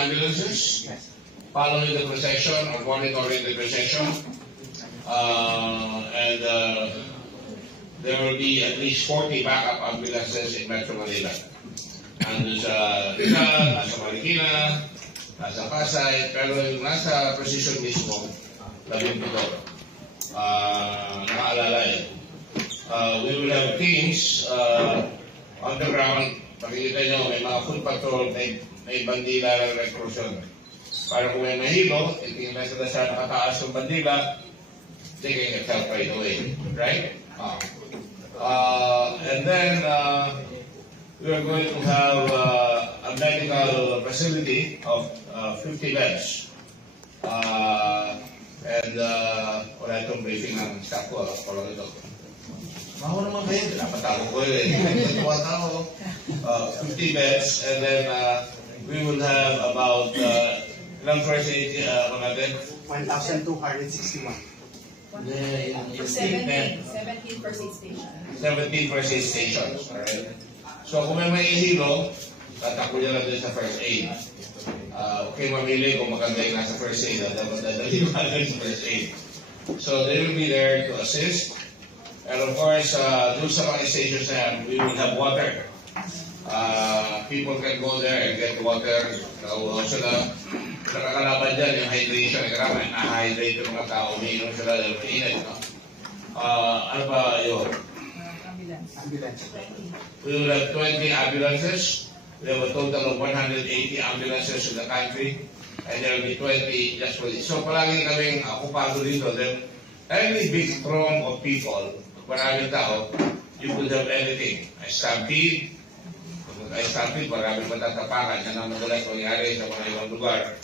ambulances following the procession or monitoring the procession. And there will be at least 40 backup ambulances in Metro Manila. Nandun sa Rizal, nasa Marikina, nasa Pasay, pero yung nasa precision mismo, 17. Nakaalala yun. We will have teams on the ground. Makikita nyo, may mga foot patrol, may bandila ng recrusion. Para kung may mahilo, itingin na sila sa nakataas ng bandila, they can get help right away. Right? And then, we are going to have a medical facility of 50 beds. And wala itong briefing ng staff ko, follow ito. Maho naman kayo, napatawag ko yun. 50 beds, and then we will have about, ilang first aid natin? 1,261. 17 first aid stations. 17 first aid stations. Alright. So kung may mahihilo, tatakbo niya lang din sa first aid. Okay, mamili kung maganda yung nasa first aid, dapat dadali yung maganda sa first aid. So they will be there to assist. And of course, doon sa mga stations na yan, we will have water. People can go there and get water. Also nakakalaban dyan yung hydration. Kaya na-hydrate yung mga tao, umiinom sila dahil mainit. Ano ba yun? Ambulance. We will have 20 ambulances. We have a total of 180 ambulances in the country. And there will be 20 just for this. So palagi kaming okupado dito. Then, any big throng of people, maraming tao, you could have anything. A stampede, maraming matatapakan. Yan ang madalas mangyari sa mga ibang lugar.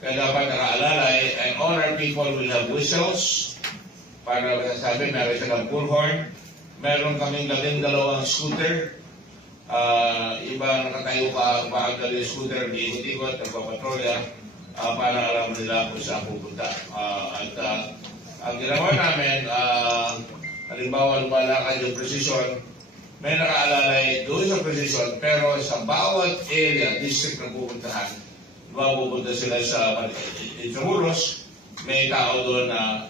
Kaya dapat nakaalalay, and all our people will have whistles. Para masasabi, meron silang bullhorn. Meron kaming 12 scooter. Iba nakatayo ka, maagal yung scooter, ikot-ikot, nagpapatrolya, para alam nila kung saan pupunta. Ang ginawa namin, halimbawa lumalakad yung precision, may nakaalalay doon sa precision, pero sa bawat area, district na pupuntahan, pupunta sila sa Intramuros, may tao doon na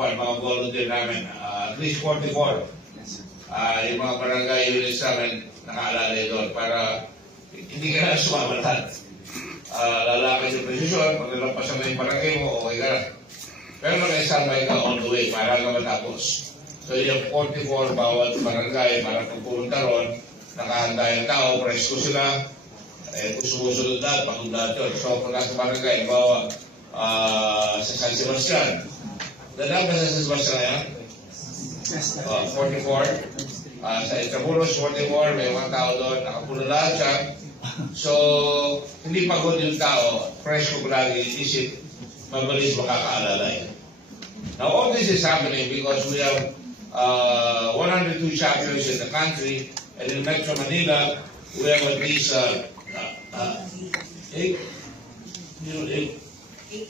mga volunteer namin, at least 44. Yung mga barangay units namin nakaalalay doon para hindi ka na sumama lahat. Lalakad yung precision, pag nalampasan mo yung barangay mo, okay ka na. Pero nakaisambay ka on the way para ka matapos. So yung 44 bawat barangay para pag pumunta ron, nakahanda yung tao, presko sila, kung sumusunod lahat, pagod lahat yun. So pag nasa barangay, bawa sa San Sebastian. Dadaan ba sa San Sebastian na yan? 44. Sa Intramuros, 44, may mga tao doon, nakapuno lahat siya. So, hindi pagod yung tao, fresh ko lagi isip, mabilis makakaalalay. Now, all this is happening because we have 102 chapters in the country, and in Metro Manila, we have at least 8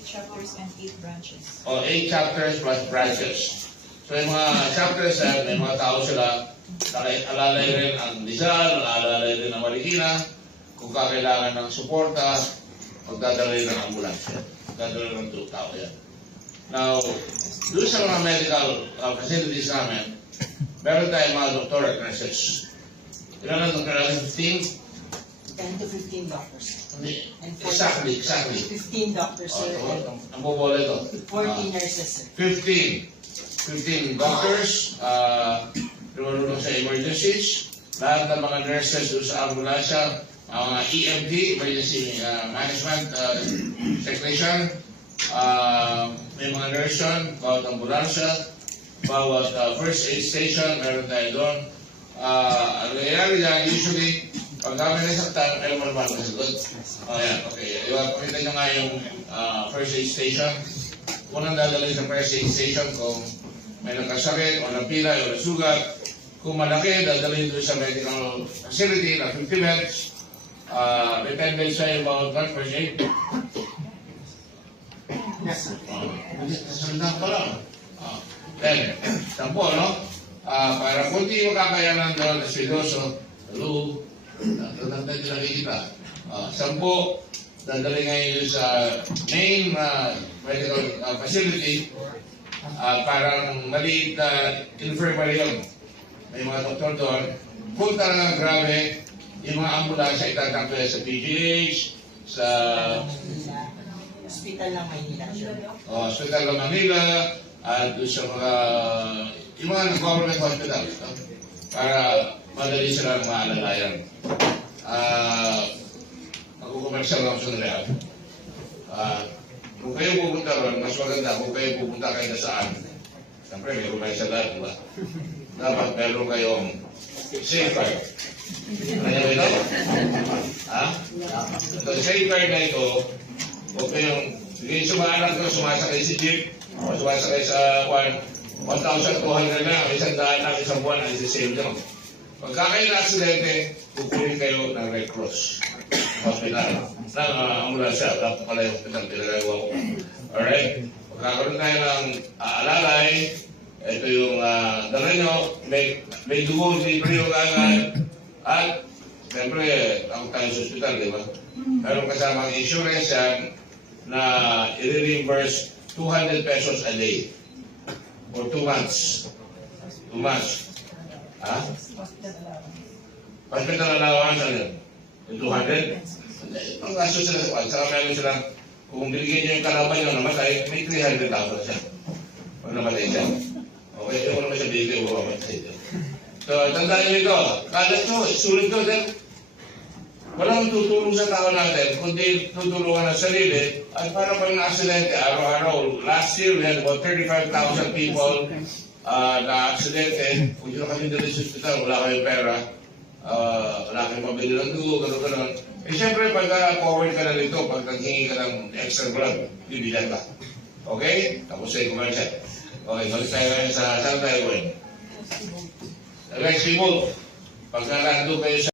chapters and 8 branches. 8 chapters plus branches. So, yung mga chapters, may mga tao sila, alalay rin ang Rizal, alalay rin ang Marikina, kung kakailangan ng suporta, magdadala rin ng ambulansya. Magdadala rin ng tao yan. Now, doon sa mga medical facilities namin, meron tayong mga doctor at nurses. Ilan ang doctor natin? 15? 10 to 15 doctors. Exactly. 15 doctors, sir. Ang bobola ito. 14 nurses, sir. 15 doctors, lumulong sa emergencies, lahat ng mga nurses doon sa ambulansya, mga EMT, emergency management technician, may mga nurse yun, bawat ambulansya, bawat first aid station, meron tayo doon. Ang nangyayari dyan, usually, pag kami nasaktan, alam mo naman kasagot. Ayan, okay. Pakita nyo nga yung first aid station. Unang dadalhin sa first aid station kung may nagkasakit o napila o nasugat. Kung malaki, dadalhin doon sa medical facility na 50 beds. May 10 beds sa yung bawat one first aid. Yes, sir. Sandang pa lang. 10. Sampo, no? Para kung di makakayanan doon na seryoso, hello, tatang tayo nakikita. 10, dadali ngayon sa main medical facility. Parang maliit na infirmary yun. May mga doktor doon. Kung talagang grabe, yung mga ambulansya itatakbo sa PGH, sa Manila. Hospital ng Maynila, sir. Hospital ng Manila, at sa mga yung mga government hospital, no? Para madali silang maalalayan. Magkukomersyal lang sa nila. Kung kayo pupunta ron, mas maganda kung kayo pupunta kayo na saan. Siyempre, may commercial lahat, diba? Dapat meron kayong safe card. Ano ba ito? Ha? Ito, safe card na ito, huwag kayong, sige, sumaanak ko, sumasakay si jeep, o sumasakay sa 1,200 na, isang daan na, isang buwan, ay sisave nyo. Pagka kayo na-aksidente, kukunin kayo ng Red Cross Hospital. Ng ambulansya, dapat pala yung hospital, pinagagawa ko. Alright? Pagkakaroon tayo ng alalay, ito yung dala nyo, may dugo, libre yung agad, at siyempre, ako tayo sa hospital, di ba? Meron kasamang insurance yan na i-reimburse 200 pesos a day for 2 months. 2 months. Ha? Hospital allowance, ano yun? Yung 200? Ang gasto sila sa kwan. Saka meron silang, kung binigyan nyo yung kalaban nyo namatay, may 300,000 siya. Pag namatay siya. Okay, yung naman siya binigyan mo mamatay siya. So, tandaan nyo ito. Kada ito, sulit ito. Walang tutulong sa tao natin, kundi tutulungan ng sarili. At para pag na-aksidente, araw-araw, last year we had about 35,000 people na-aksidente. Kung yun kami dito sa hospital, wala kayong pera, wala kayong pabili ng dugo, gano'n. Eh siyempre, pag forward ka na nito, pag naghingi ka ng extra blood, bibigyan ka. Okay? Tapos ay commercial. Okay, balik tayo ngayon sa saan tayo, Gwen? Rescue Boat. Pagka nandun kayo sa